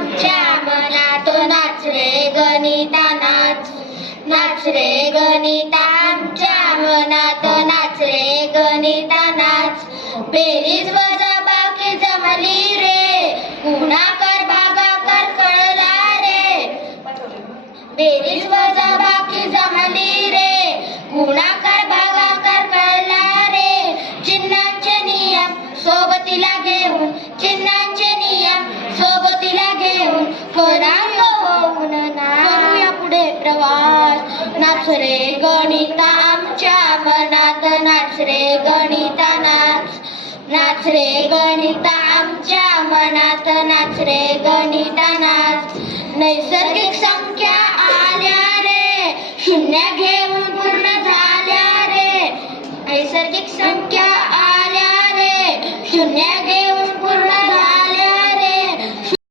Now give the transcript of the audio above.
आमच्या मनात नाच रे गणिता नाच, नाच रे गणिता आमच्या मनात नाच रे गणिता नाच. बेरीज वजाबाकी जमली रे, गुणाकार भागाकार कळला रे. बेरीज वजाबाकी जमली रे, गुणाकार भागाकार कळला रे. चिन्हांचे नियम सोबतीला घेऊन, चिन्हांचे नियम सोबतीला घेऊन करांग होऊन करूया पुढे प्रवास. नाच रे गणिता आमच्या मनात नाच रे गणिता नाच, नाच रे गणिता आमच्या मनात नाच रे गणिता नाच. नैसर्गिक संख्या आल्या रे, शून्य घेऊन पूर्ण झाल्या रे. नैसर्गिक संख्या आल्या रे, शून्य